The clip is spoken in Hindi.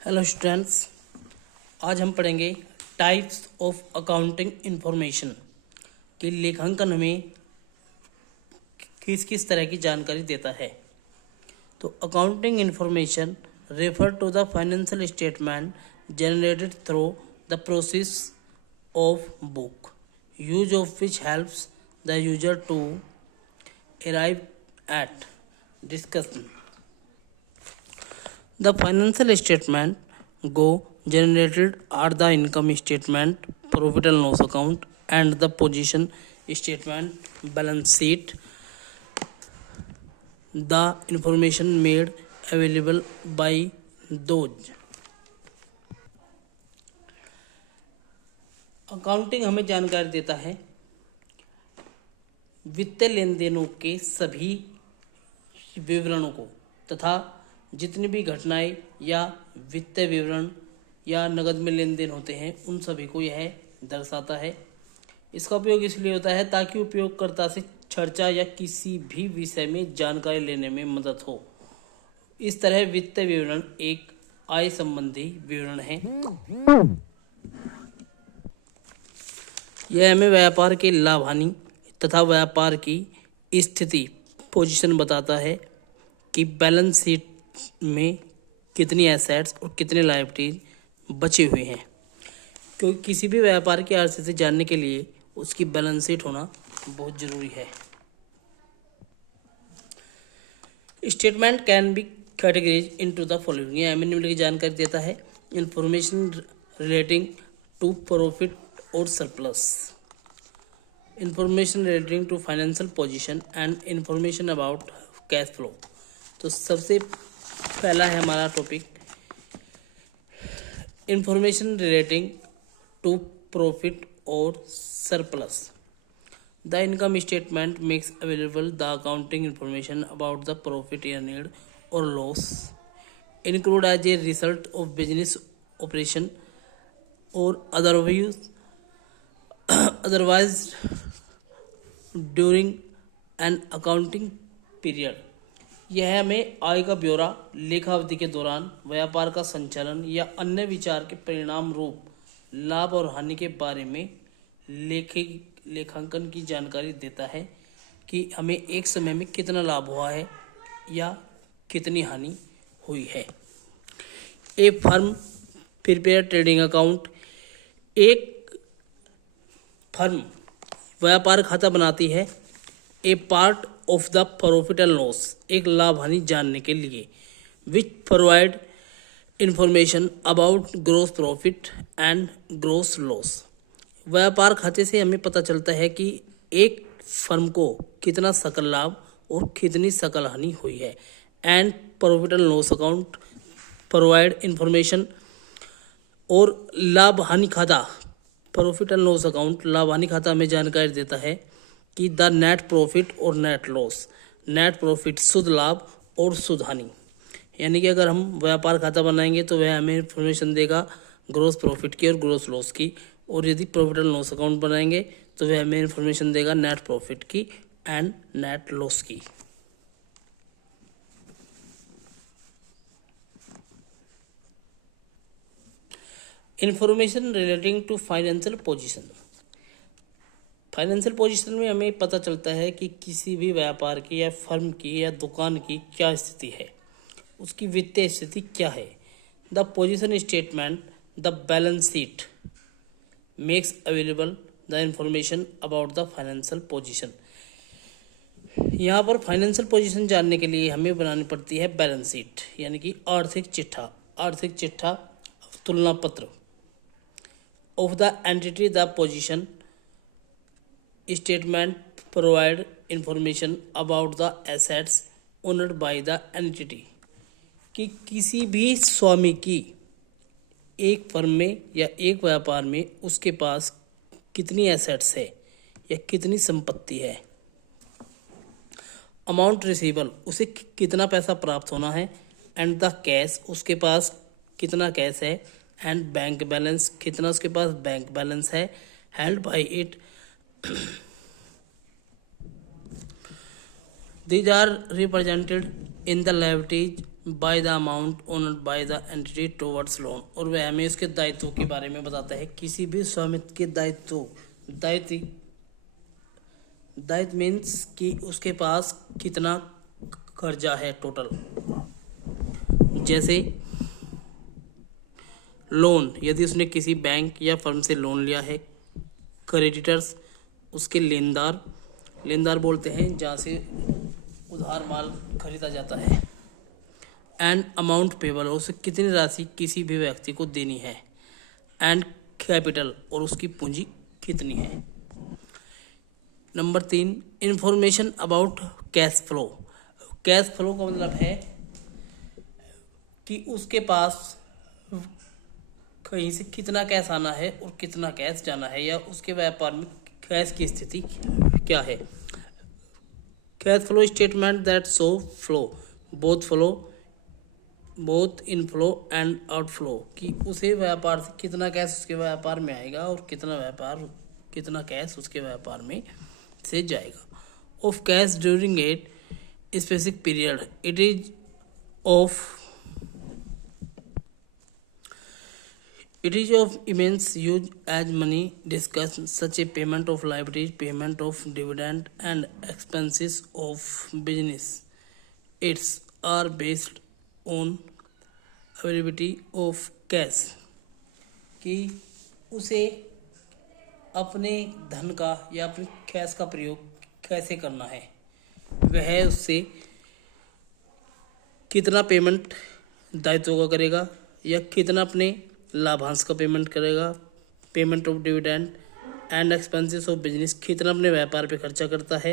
हेलो स्टूडेंट्स, आज हम पढ़ेंगे टाइप्स ऑफ अकाउंटिंग इंफॉर्मेशन कि लेखांकन हमें किस किस तरह की जानकारी देता है। तो accounting information refer to the financial statement generated through the process of book use of which helps the user to arrive at discussion. The financial statement go generated are the income statement, profit and loss account, and the position statement, balance sheet. The information made available by those. Accounting हमें जानकारी देता है वित्तीय लेन देनों के सभी विवरणों को तथा जितनी भी घटनाएं या वित्तीय विवरण या नकद में लेन देन होते हैं उन सभी को यह दर्शाता है। इसका उपयोग इसलिए होता है ताकि उपयोगकर्ता से चर्चा या किसी भी विषय में जानकारी लेने में मदद हो। इस तरह वित्तीय विवरण एक आय संबंधी विवरण है। यह हमें व्यापार के लाभ हानि तथा व्यापार की स्थिति पोजीशन बताता है कि बैलेंस शीट में कितनी एसेट्स और कितने लायबिलिटीज बचे हुए हैं, क्योंकि किसी भी व्यापार की आर्थिक स्थिति जानने के लिए उसकी बैलेंस शीट होना बहुत जरूरी है। Statement can be categorize into the following. यह हमें निम्नलिखित जानकारी देता है: इंफॉर्मेशन रिलेटिंग टू प्रॉफिट और surplus, information relating to financial position and information about cash flow. तो सबसे पहला है हमारा topic information relating to profit और surplus. The income statement makes available the accounting information about the profit earning और loss include as a result of business operation और otherwise during an accounting period. यह हमें आय का ब्यौरा लेखा अवधि के दौरान व्यापार का संचालन या अन्य विचार के परिणाम रूप लाभ और हानि के बारे में लेखांकन की जानकारी देता है कि हमें एक समय में कितना लाभ हुआ है या कितनी हानि हुई है। A firm prepare trading account. एक फर्म व्यापार खाता बनाती है a part of the profit and loss, एक लाभ हानि जानने के लिए, which provide information about gross profit and gross loss. व्यापार खाते से हमें पता चलता है कि एक फर्म को कितना सकल लाभ और कितनी सकल हानि हुई है। And profit and loss account provide information, और लाभ हानि खाता प्रॉफिट एंड लॉस अकाउंट लाभ हानि खाता हमें जानकारी देता है कि द नेट प्रॉफिट और नेट लॉस। नेट प्रॉफिट शुद्ध लाभ और शुद्ध हानि, यानी कि अगर हम व्यापार खाता बनाएंगे तो वह हमें इंफॉर्मेशन देगा ग्रोस प्रॉफिट की और ग्रोस लॉस की, और यदि प्रॉफिट एंड लॉस अकाउंट बनाएंगे तो वह हमें इंफॉर्मेशन देगा नेट प्रॉफिट की एंड नेट लॉस की। Information relating to financial position. Financial position में हमें पता चलता है कि किसी भी व्यापार की या फर्म की या दुकान की क्या स्थिति है, उसकी वित्तीय स्थिति क्या है। The position statement the balance sheet makes available the information about the financial position. यहाँ पर फाइनेंशियल पोजीशन जानने के लिए हमें बनानी पड़ती है बैलेंस शीट, यानी कि आर्थिक चिट्ठा। आर्थिक चिट्ठा तुलना पत्र of the entity. The position statement provide information about the assets owned by the entity. कि किसी भी स्वामी की एक फर्म में या एक व्यापार में उसके पास कितनी एसेट्स है या कितनी संपत्ति है। अमाउंट रिसीवेबल, उसे कितना पैसा प्राप्त होना है। एंड द कैश, उसके पास कितना कैश है। एंड बैंक बैलेंस, कितना उसके पास बैंक बैलेंस है held by it. These are represented in the liabilities by the amount owned by the entity towards loan, और वह हमें उसके दायित्व के बारे में बताता है। किसी भी स्वामित्व के दायित्व मीन्स कि उसके पास कितना कर्जा है टोटल। जैसे लोन, यदि उसने किसी बैंक या फर्म से लोन लिया है। क्रेडिटर्स, उसके लेनदार बोलते हैं जहाँ से उधार माल खरीदा जाता है। एंड अमाउंट पेबल, उसे कितनी राशि किसी भी व्यक्ति को देनी है। एंड कैपिटल, और उसकी पूंजी कितनी है। Number 3, information about cash flow. Cash flow का मतलब है कि उसके पास कहीं से कितना कैश आना है और कितना कैश जाना है, या उसके व्यापार में कैश की स्थिति क्या है। Cash flow statement that show both inflow and outflow, कि उसे व्यापार से कितना कैश उसके व्यापार में आएगा और कितना कैश उसके व्यापार में से जाएगा। Of cash during at specific period, it is of immense use as money discussed such a payment of liabilities, payment of dividend and expenses of business. It's are based on availability of cash, कि उसे अपने धन का या अपने कैश का प्रयोग कैसे करना है। वह उससे कितना पेमेंट दायित्व का करेगा या कितना अपने लाभांश का पेमेंट करेगा। Payment of dividend and expenses of business, कितना अपने व्यापार पे खर्चा करता है।